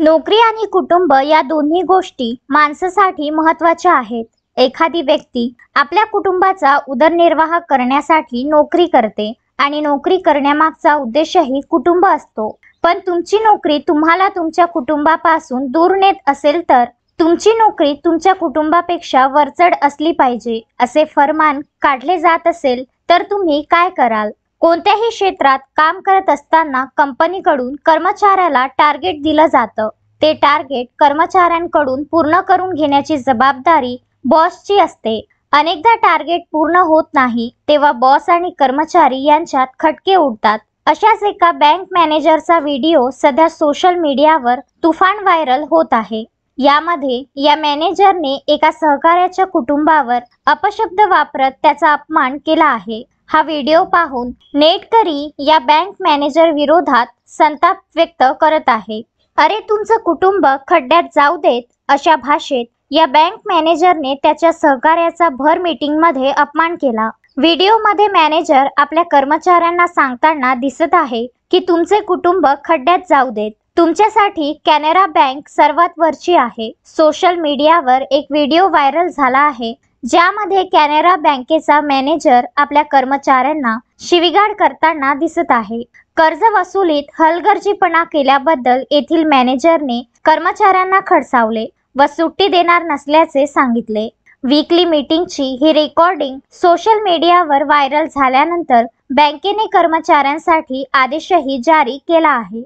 नोकरी आणि कुटुंब या दोन्ही गोष्टी माणसासाठी महत्त्वाच्या आहेत. एखादी व्यक्ती आपल्या कुटुंबाचा उदरनिर्वाह करण्यासाठी नोकरी करते आणि नोकरी करण्यामागचा उद्देशही कुटुंब असतो. पण तुमची नोकरी तुम्हाला तुमच्या कुटुंबापासून दूर नेत असेल तर तुमची नोकरी तुमच्या कुटुंबापेक्षा वरचढ असली पाहिजे असे फरमान काढले जात असेल तर तुम्ही काय कराल? कोणत्याही क्षेत्रात काम करत असताना कंपनीकडून कर्मचाऱ्याला टार्गेट दिलं जातं. ते टार्गेट कर्मचाऱ्यांकडून पूर्ण करून घेण्याची जबाबदारी बॉसची असते. अनेकदा टार्गेट पूर्ण होत नाही तेव्हा बॉस आणि कर्मचारी यांच्यात खटके उडतात. अशाच एका बँक मॅनेजरचा व्हिडिओ सध्या सोशल मीडियावर तुफान व्हायरल होत आहे. यामध्ये या मॅनेजरने एका सहकार्याच्या कुटुंबावर अपशब्द वापरत त्याचा अपमान केला आहे. हा व्हिडिओ पाहून नेटकरी या बँक मॅनेजर विरोधात संताप व्यक्त करत आहे. अरे तुमचं कुटुंब खड्ड्यात जाऊ देत अशा भाषेत या बँक मॅनेजरने त्याच्या सहकार्याचा भर मीटिंगमध्ये अपमान केला. व्हिडिओमध्ये मॅनेजर आपल्या कर्मचाऱ्यांना सांगताना दिसत आहे की तुमचे कुटुंब खड्ड्यात जाऊ देत. तुमच्यासाठी कॅनरा बँक सर्वात वरची आहे. सोशल मीडियावर एक व्हिडिओ व्हायरल झाला आहे ज्यामध्ये कॅनरा बँकेचा मॅनेजर आपल्या कर्मचाऱ्यांना शिवीगाळ करताना दिसत आहे. कर्ज वसुलीत हलगर्जीपणा केल्याबद्दल येथील मॅनेजरने कर्मचाऱ्यांना खडसावले व सुट्टी देणार नसल्याचे सांगितले. वीकली मीटिंगची ही रेकॉर्डिंग सोशल मीडियावर व्हायरल झाल्यानंतर बँकेने कर्मचाऱ्यांसाठी आदेशही जारी केला आहे.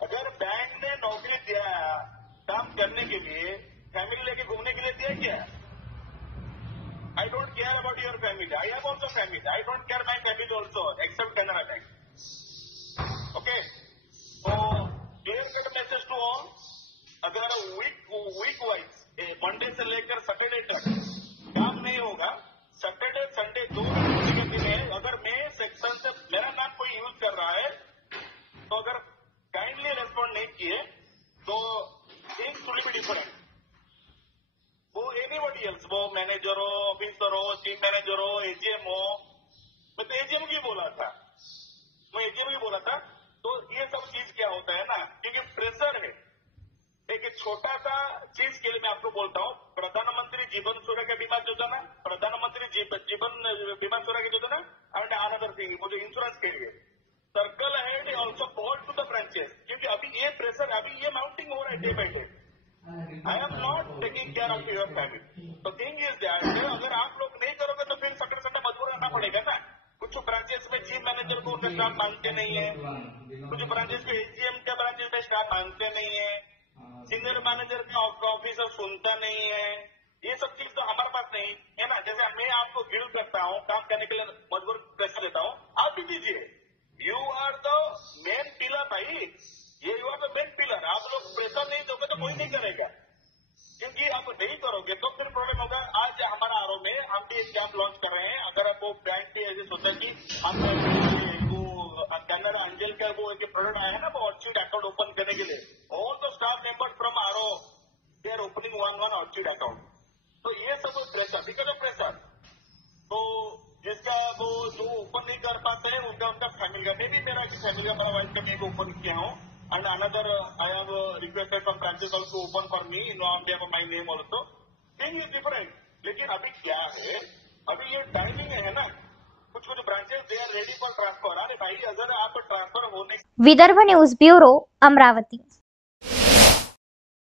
अगर बैंक ने नौकरी दिया काम करने के लिए, फैमिली लेके घूमने के लिए दिया क्या? I don't care about your family. I have also family. I don't care my family also except Canara Bank. Okay, तो clear cut message to all. अगर वीक वाइज मंडे से लेकर सैटरडे तक काम नहीं होगा, सैटरडे संडे 2 दिन के दिन है. अगर मैं सेक्शन से मेरा नाम कोई यूज कर रहा है तो अगर काइंडली रेस्पॉन्ड नहीं किए तो थिंग्स विल बी डिफरेंट. वो एनीबॉडी एल्स, वो मैनेजर हो, ऑफिसर हो, चीफ मैनेजर हो, एजीएम हो. मैं तो एजीएम की बोला था. तो ये सब चीज क्या होता है ना, क्योंकि प्रेशर है. एक छोटा सा चीज के लिए मैं आपको बोलता हूँ, प्रधानमंत्री जीवन सुरक्षा बीमा योजना, प्रधानमंत्री जीवन बीमा सुरक्षा योजना एंड अनदर थिंग, मुझे इंश्योरेंस के लिए circle head also call to the branches. क्योंकि अभी ये प्रेशर, अभी ये माउंटिंग हो रहा है डे बाई day. I am not taking care of your family. तो थिंग इज दैट अगर आप लोग नहीं करोगे तो फिर सैटरडे संडे मजबूर रहना पड़ेगा ना. कुछ ब्रांचेस में चीफ मैनेजर को उनका स्टाफ मांगते नहीं है, कुछ ब्रांचेस के एजीएम के ब्रांचेस में स्टाफ मांगते नहीं है, सीनियर मैनेजर का ऑफिसर सुनता नहीं है. ये सब चीज तो हमारे पास नहीं है ना. जैसे मैं आपको गिल्ड करता हूँ, काम करने के लिए मजबूर प्रेशर देता हूँ, आप भी दीजिए. You are the main pillar भाई, ये you are the main pillar. आप लोग प्रेशर नहीं दोगे तो कोई नहीं करेगा. क्योंकि आप नहीं करोगे तो फिर प्रॉब्लम होगा. आज हमारा आरो में हम भी एक कैंप लॉन्च कर रहे हैं. अगर आपको बैंक के ऐसे सोचा कि हम कैनरा एंजल का वो एक प्रोडक्ट आया है ना, वो ऑर्चिड अकाउंट ओपन करने के लिए, all the staff members from RO they are opening one orchid account. तो ये सब प्रेशर, बिकॉज ऑफ प्रेशर. तो जिसका वो जो ओपन नहीं कर पाते हैं उनका फैमिली का, मैं भी मेरा फैमिली का, मेरा वाइफ का मैं ओपन किया हूँ. End another I have requested from branches also open for me in on behalf of my name also. Thing is different. लेकिन अभी क्या है, अभी ये टाइमिंग है ना, कुछ branches they are ready for transfer. अरे भाई अगर आप ट्रांसफर होने. Vidarbha news bureau, Amravati.